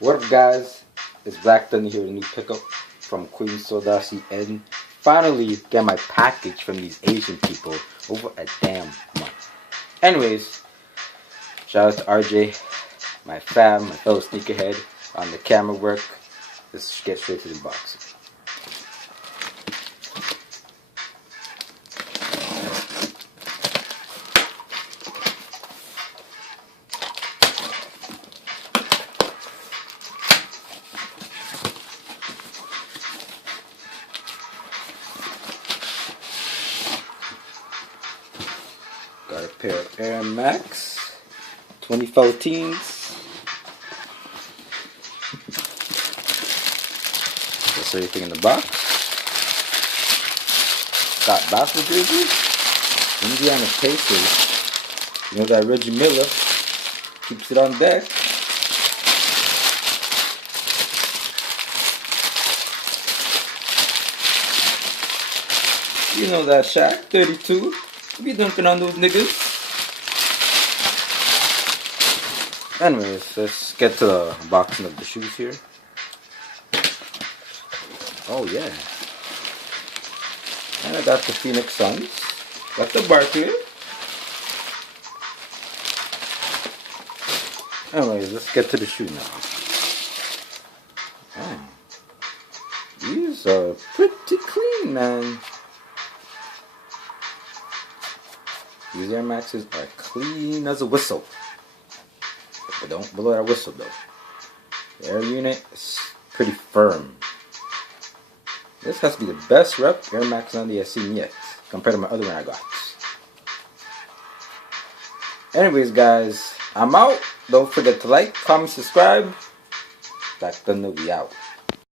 What up, guys? It's Black Thunder here with a new pickup from Queensole.cn. Finally get my package from these Asian people over a damn month. Anyways, shout out to RJ, my fam, my fellow sneakerhead on the camera work. Let's get straight to the box. Got a pair of Air Max 2014s. That's everything in the box. Got basketball jerseys. Indiana Pacers. You know that Reggie Miller keeps it on deck. You know that Shaq 32. Be dunking on those niggas. Anyways, let's get to the unboxing of the shoes here. Oh yeah. And I got the Phoenix Suns. Got the Barkley. Anyways, let's get to the shoe now. Oh. These are pretty clean, man. These Air Maxes are clean as a whistle. But don't blow that whistle though. The air unit is pretty firm. This has to be the best rep Air Max 90 I've seen yet, compared to my other one I got. Anyways, guys, I'm out. Don't forget to like, comment, subscribe. Black Thunder, we out.